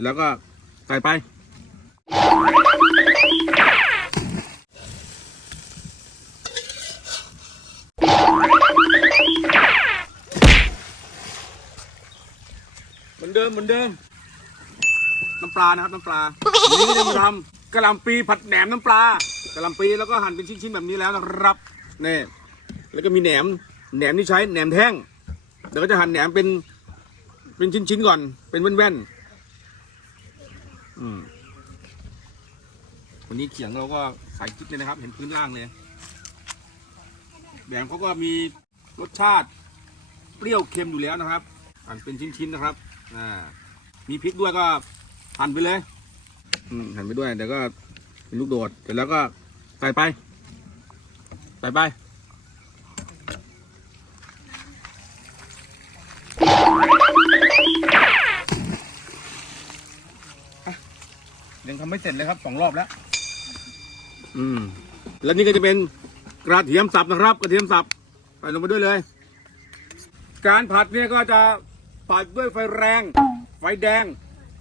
ร็จแล้วก็ใส่ไป เหมือนเดิมเหมือนเดิม น้ำปลานะครับน้ำปลาวันนี้จะมาทำกะหล่ำปีผัดแหนมน้ำปลากะหล่ำปีแล้วก็หั่นเป็นชิ้นๆแบบนี้แล้วนะครับนี่แล้วก็มีแหนมแหนมที่ใช้แหนมแท่งเดี๋ยวก็จะหั่นแหนมเป็นเป็นชิ้นๆก่อนเป็นแว่นๆ อืมวันนี้เขียงเราก็ใส่กิ๊บเลยนะครับ เห็นพื้นล่างเลยแหนมเขาก็มีรสชาติ เปรี้ยวเค็มอยู่แล้วนะครับหั่นเป็นชิ้นๆนะครับ อ่า มีพริกด้วยก็หั่นไปเลย อืมหั่นไปด้วยเดี๋ยวก็เป็นลูกโดดเสร็จแล้วก็ใส่ไปใส่ไป ยังทำไม่เสร็จเลยครับสองรอบแล้ว อืม แล้วนี่ก็จะเป็นกระเทียมสับนะครับ กระเทียมสับใส่ลงไปด้วยเลย การผัดเนี่ยก็จะผัดด้วยไฟแรง ไฟแดง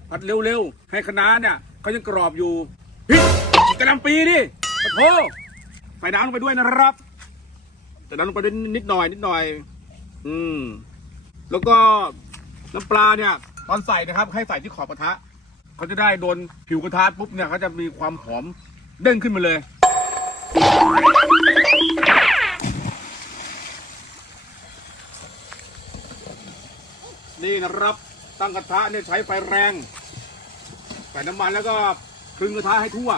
ผัดเร็วๆ ให้คะน้าเนี่ยเขายังกรอบอยู่ฮ้ยกระหลำปีดิปะโถใส่น้ำลงไปด้วยนะครับใส่น้ำลงไปด้วยนิดหน่อย นิดหน่อย อืม แล้วก็น้ำปลาเนี่ย ตอนใส่นะครับ ให้ใส่ที่ขอบกระทะ เขาจะได้โดนผิวกระทะปุ๊บเนี่ยเขาจะมีความหอมเด้งขึ้นมาเลย นี่นะครับตั้งกระทะเนี่ยใช้ไฟแรงใส่น้ำมันแล้วก็คลึงกระทะให้ทั่ว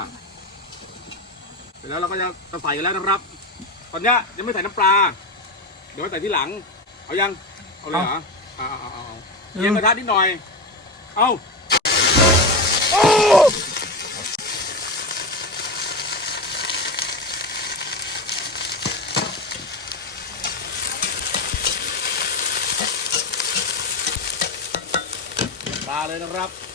เสร็จแล้วเราก็จะจะใส่กันแล้วนะครับ ตอนนี้ยังไม่ใส่น้ำปลา เดี๋ยวใส่ที่หลัง เอายัง เอาเลยเหรอเอาเอาเอาเอาเอียงกระทะนิดหน่อย เอา ปลาเลยนะครับ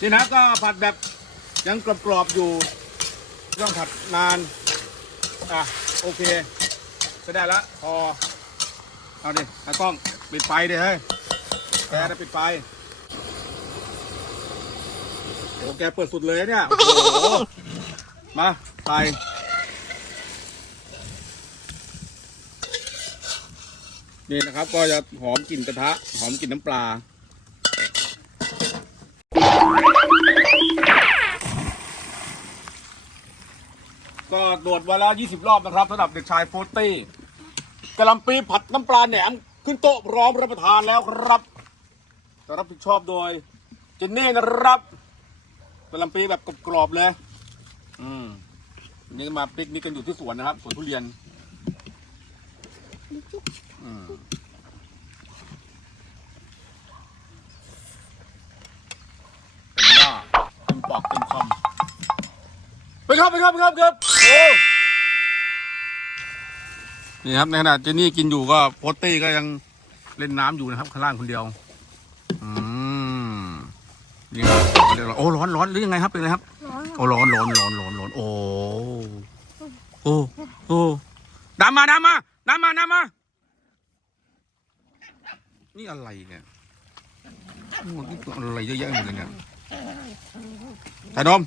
นี่นะก็ผัดแบบยังกรอบๆอยู่ต้องผัดนาน อะ โอเคจะได้ละพอ เอาดิตากล้องปิดไฟดิเฮ้ยแกจะปิดไฟโอ้แกเปิดสุดเลยเนี่ย โอ้โห มาใส่นี่นะครับก็จะหอมกลิ่นกระทะ หอมกลิ่นน้ำปลา ก็โดดวันละ20 รอบนะครับสำหรับเด็กชายโฟตี้กะหล่ำปีผัดน้ำปลาแหนมขึ้นโต๊ะพร้อมรับประทานแล้วครับจะรับผิดชอบโดยเจนนี่นะครับกะหล่ำปีแบบกรอบๆเลย อืมนนี่มาปิกนิกกันอยู่ที่สวนนะครับสวนทุเรียน อืมเป็นหน้าเต็มปากเต็มคำ ไปครับไปครับไปครับครับนี่ครับในขณะเจนี่กินอยู่ก็โพตตี้ก็ยังเล่นน้ำอยู่นะครับข้างล่างคนเดียว อืมนี่ครับโอ้ร้อนร้อนหรือยังไงครับเป็นไงครับโอ้ร้อนร้อนร้อนร้อนร้อนโอ้โอ้โอ้ดำมาดำมาดำมาดำมานี่อะไรเนี่ยโอ้นี่ตัวอะไรเยอะแยะหมดเลยเนี่ยถ่ายนม